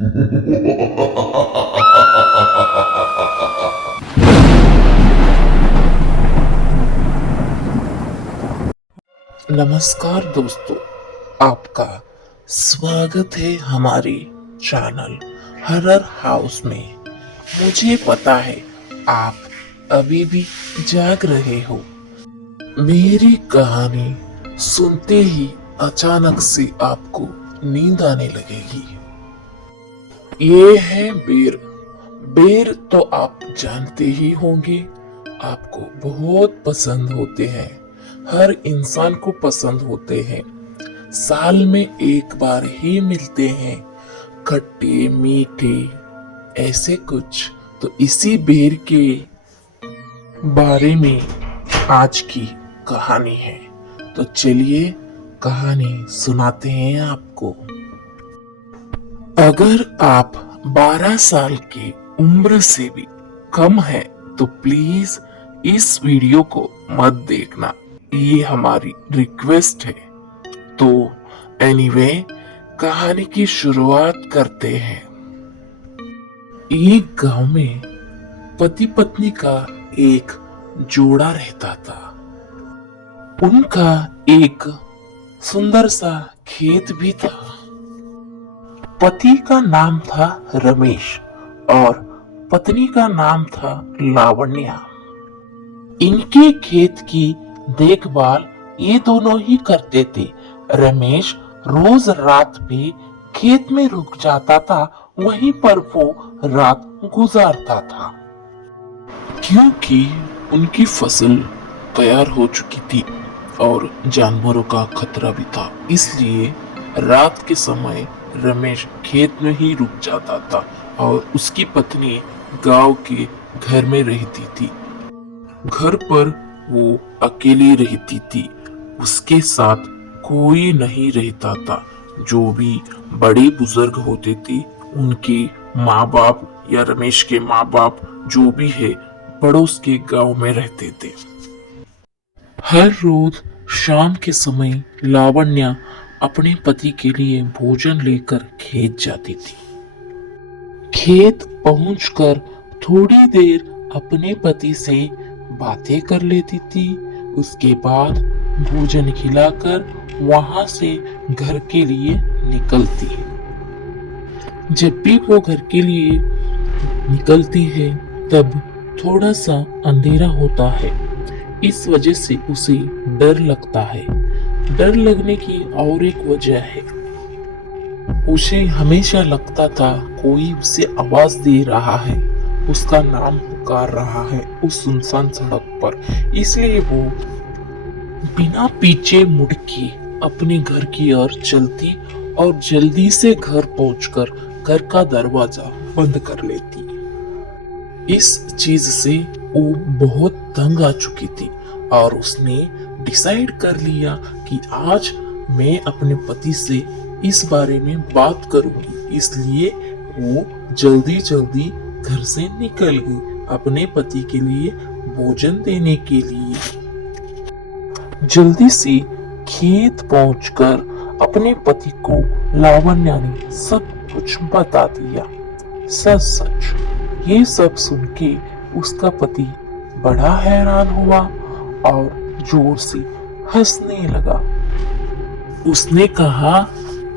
नमस्कार दोस्तों, आपका स्वागत है हमारे चैनल हॉरर हाउस में। मुझे पता है आप अभी भी जाग रहे हो। मेरी कहानी सुनते ही अचानक से आपको नींद आने लगेगी। ये है बेर। बेर तो आप जानते ही होंगे, आपको बहुत पसंद होते हैं। हर इंसान को पसंद होते हैं। साल में एक बार ही मिलते हैं, खट्टे मीठे ऐसे कुछ। तो इसी बेर के बारे में आज की कहानी है। तो चलिए कहानी सुनाते हैं आपको। अगर आप 12 साल की उम्र से भी कम है तो प्लीज इस वीडियो को मत देखना, ये हमारी रिक्वेस्ट है। तो एनीवे, कहानी की शुरुआत करते हैं। एक गांव में पति पत्नी का एक जोड़ा रहता था। उनका एक सुंदर सा खेत भी था। पति का नाम था रमेश और पत्नी का नाम था लावण्या। इनके खेत की देखभाल ये दोनों ही करते थे। रमेश रोज रात पे खेत में रुक जाता था, वहीं पर वो रात गुजारता था। क्योंकि उनकी फसल तैयार हो चुकी थी और जानवरों का खतरा भी था, इसलिए रात के समय रमेश खेत में ही रुक जाता था और उसकी पत्नी गांव के घर में रहती थी। घर पर वो अकेली रहती थी, उसके साथ कोई नहीं रहता था। जो भी बड़े बुजुर्ग होते थे, उनके माँ बाप या रमेश के माँ बाप जो भी है, पड़ोस के गांव में रहते थे। हर रोज शाम के समय लावण्या अपने पति के लिए भोजन लेकर खेत जाती थी। खेत पहुंचकर थोड़ी देर अपने पति से बातें कर लेती थी। उसके बाद भोजन खिलाकर वहां से घर के लिए निकलती है। जब भी वो घर के लिए निकलती है तब थोड़ा सा अंधेरा होता है। इस वजह से उसे डर लगता है। डर लगने की और एक वजह है, उसे हमेशा लगता था कोई उसे आवाज दे रहा है, उसका नाम पुकार रहा है उस सुनसान सड़क पर। इसलिए वो बिना पीछे मुड़ के अपने घर की ओर चलती और जल्दी से घर पहुंचकर घर का दरवाजा बंद कर लेती। इस चीज से वो बहुत तंग आ चुकी थी और उसने डिसाइड कर लिया कि आज मैं अपने पति से इस बारे में बात करूंगी। इसलिए वो जल्दी जल्दी घर से निकल गई अपने पति के लिए भोजन देने के लिए। जल्दी से खेत पहुंचकर अपने पति को लावण्या ने सब कुछ बता दिया, सच सच। ये सब सुन के उसका पति बड़ा हैरान हुआ और जोर से हंसने लगा। उसने कहा,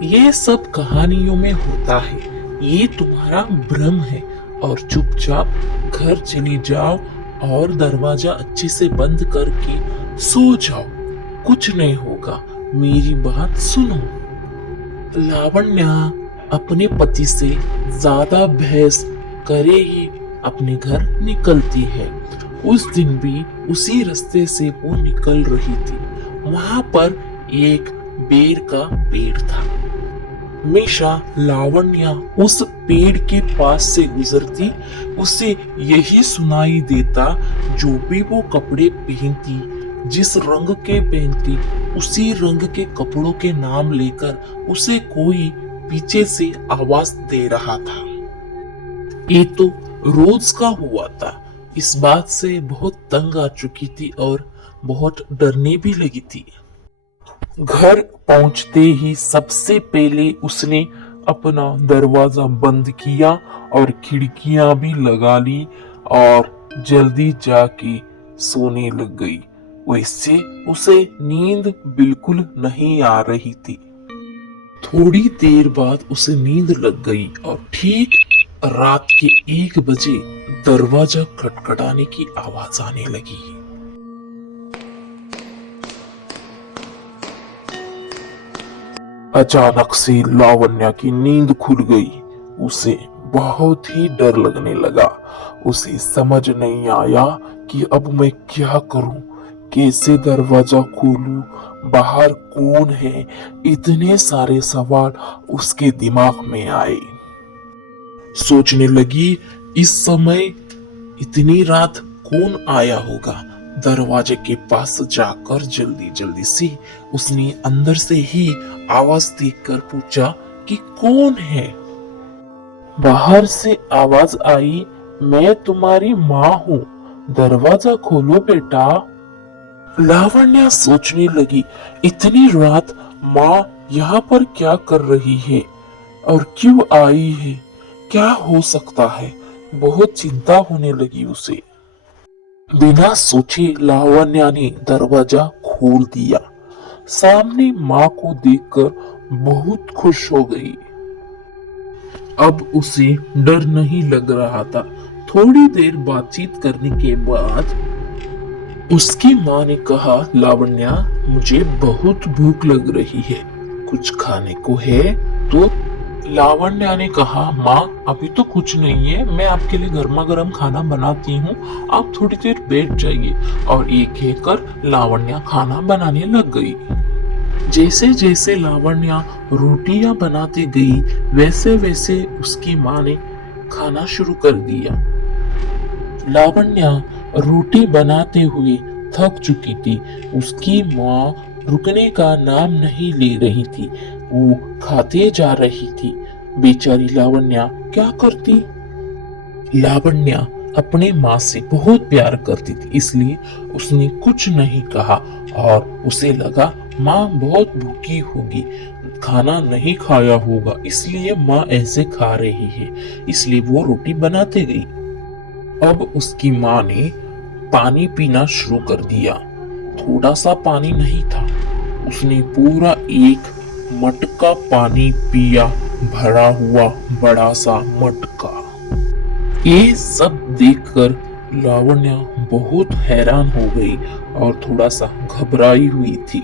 ये सब कहानियों में होता है, ये तुम्हारा भ्रम है और चुपचाप घर चली जाओ और दरवाजा अच्छे से बंद करके सो जाओ, कुछ नहीं होगा, मेरी बात सुनो। लावण्या अपने पति से ज्यादा बहस करे ही अपने घर निकलती है। उस दिन भी उसी रास्ते से वो निकल रही थी। वहां पर एक बेर का पेड़ था। हमेशा लावण्या उस पेड़ के पास से गुजरती, उसे यही सुनाई देता। जो भी वो कपड़े पहनती, जिस रंग के पहनती, उसी रंग के कपड़ों के नाम लेकर उसे कोई पीछे से आवाज दे रहा था। ये तो रोज का हुआ था। इस बात से बहुत तंग आ चुकी थी और बहुत डरने भी लगी थी। घर पहुंचते ही सबसे पहले उसने अपना दरवाजा बंद किया और खिड़कियां भी लगा ली और जल्दी जाके सोने लग गई। वैसे उसे नींद बिल्कुल नहीं आ रही थी। थोड़ी देर बाद उसे नींद लग गई और ठीक रात के 1 बजे दरवाजा खटखटाने की आवाज आने लगी। अचानक से लावण्या की नींद खुल गई। उसे बहुत ही डर लगने लगा। उसे समझ नहीं आया कि अब मैं क्या करूं, कैसे दरवाजा खोलूं, बाहर कौन है। इतने सारे सवाल उसके दिमाग में आए। सोचने लगी, इस समय इतनी रात कौन आया होगा। दरवाजे के पास जाकर जल्दी जल्दी से उसने अंदर से ही आवाज देखकर पूछा कि कौन है। बाहर से आवाज आई, मैं तुम्हारी माँ हूँ, दरवाजा खोलो बेटा। लावण्या सोचने लगी, इतनी रात माँ यहाँ पर क्या कर रही है और क्यों आई है, क्या हो सकता है। बहुत चिंता होने लगी उसे। बिना सोचे लावण्या ने दरवाजा खोल दिया। सामने माँ को देखकर बहुत खुश हो गई। अब उसे डर नहीं लग रहा था। थोड़ी देर बातचीत करने के बाद उसकी माँ ने कहा, लावण्या मुझे बहुत भूख लग रही है, कुछ खाने को है तो। लावण्या ने कहा, माँ अभी तो कुछ नहीं है, मैं आपके लिए गर्मा गर्म खाना बनाती हूँ, आप थोड़ी देर बैठ जाइए। और ये कहकर लावण्या खाना बनाने लग गई। जैसे जैसे लावण्या रोटियां बनाती गई वैसे वैसे उसकी माँ ने खाना शुरू कर दिया। लावण्या रोटी बनाते हुए थक चुकी थी। उसकी माँ रुकने का नाम नहीं ले रही थी। वो खाते जा रही थी। बेचारी लावण्या क्या करती। लावण्या अपने माँ से बहुत प्यार करती थी, इसलिए उसने कुछ नहीं कहा और उसे लगा माँ बहुत भूखी होगी, खाना नहीं खाया होगा, इसलिए माँ ऐसे खा रही है, इसलिए वो रोटी बनाते गई। अब उसकी माँ ने पानी पीना शुरू कर दिया। थोड़ा सा पानी नहीं था, उसने पूरा एक मटका पानी पिया, भरा हुआ बड़ा सा मटका। ये सब देखकर लावण्या बहुत हैरान हो गई और थोड़ा सा घबराई हुई थी।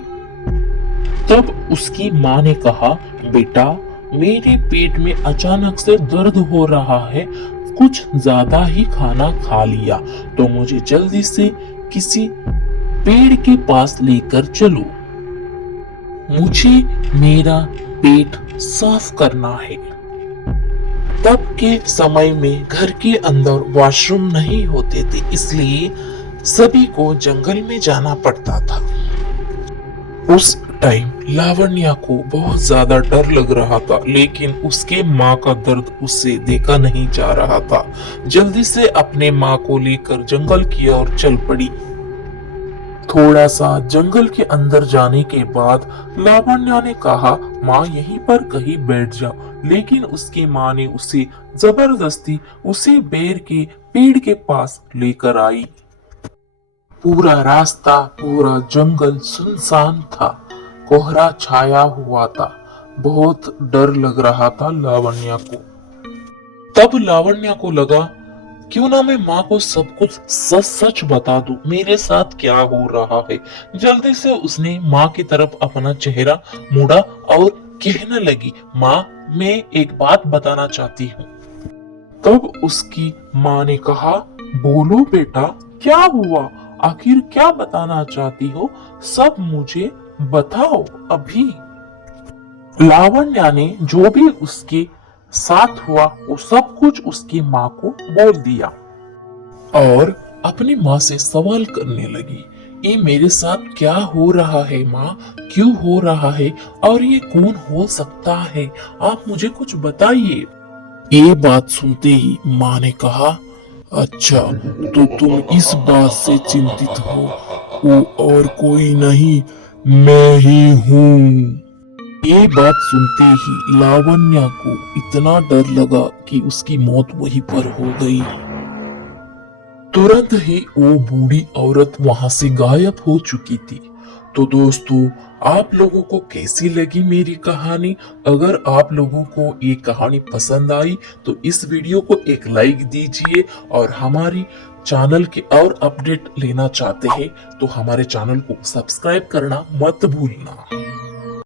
तब उसकी माँ ने कहा, बेटा मेरे पेट में अचानक से दर्द हो रहा है, कुछ ज्यादा ही खाना खा लिया, तो मुझे जल्दी से किसी पेड़ के पास लेकर चलो, मुझे मेरा पेट साफ करना है। तब के समय में घर के अंदर वॉशरूम नहीं होते थे, इसलिए सभी को जंगल में जाना पड़ता था। उस टाइम लावण्या को बहुत ज्यादा डर लग रहा था, लेकिन उसके माँ का दर्द उससे देखा नहीं जा रहा था। जल्दी से अपने माँ को लेकर जंगल की ओर चल पड़ी। थोड़ा सा जंगल के अंदर जाने के बाद लावण्या ने कहा, माँ यहीं पर कहीं बैठ जाओ, लेकिन उसकी माँ ने उसे जबरदस्ती उसे बेर के पेड़ के पास लेकर आई। पूरा रास्ता, पूरा जंगल सुनसान था, कोहरा छाया हुआ था, बहुत डर लग रहा था लावण्या को। तब लावण्या को लगा, क्यों ना मैं माँ को सब कुछ सच सच बता दूं, मेरे साथ क्या हो रहा है। जल्दी से उसने माँ की तरफ अपना चेहरा मोड़ा और कहने लगी, माँ मैं एक बात बताना चाहती हूँ। तब उसकी माँ ने कहा, बोलो बेटा क्या हुआ, आखिर क्या बताना चाहती हो, सब मुझे बताओ अभी। लावण्या ने जो भी उसके साथ हुआ वो सब कुछ उसकी माँ को बोल दिया और अपनी माँ से सवाल करने लगी, ये मेरे साथ क्या हो रहा है माँ, क्यों हो रहा है और ये कौन हो सकता है, आप मुझे कुछ बताइए। ये बात सुनते ही माँ ने कहा, अच्छा तो तुम इस बात से चिंतित हो, वो और कोई नहीं मैं ही हूँ। ये बात सुनते ही लावण्या को इतना डर लगा कि उसकी मौत वहीं पर हो गई। तुरंत ही वो बूढ़ी औरत वहां से गायब हो चुकी थी। तो दोस्तों, आप लोगों को कैसी लगी मेरी कहानी? अगर आप लोगों को ये कहानी पसंद आई तो इस वीडियो को एक लाइक दीजिए, और हमारी चैनल के और अपडेट लेना चाहते हैं तो हमारे चैनल को सब्सक्राइब करना मत भूलना।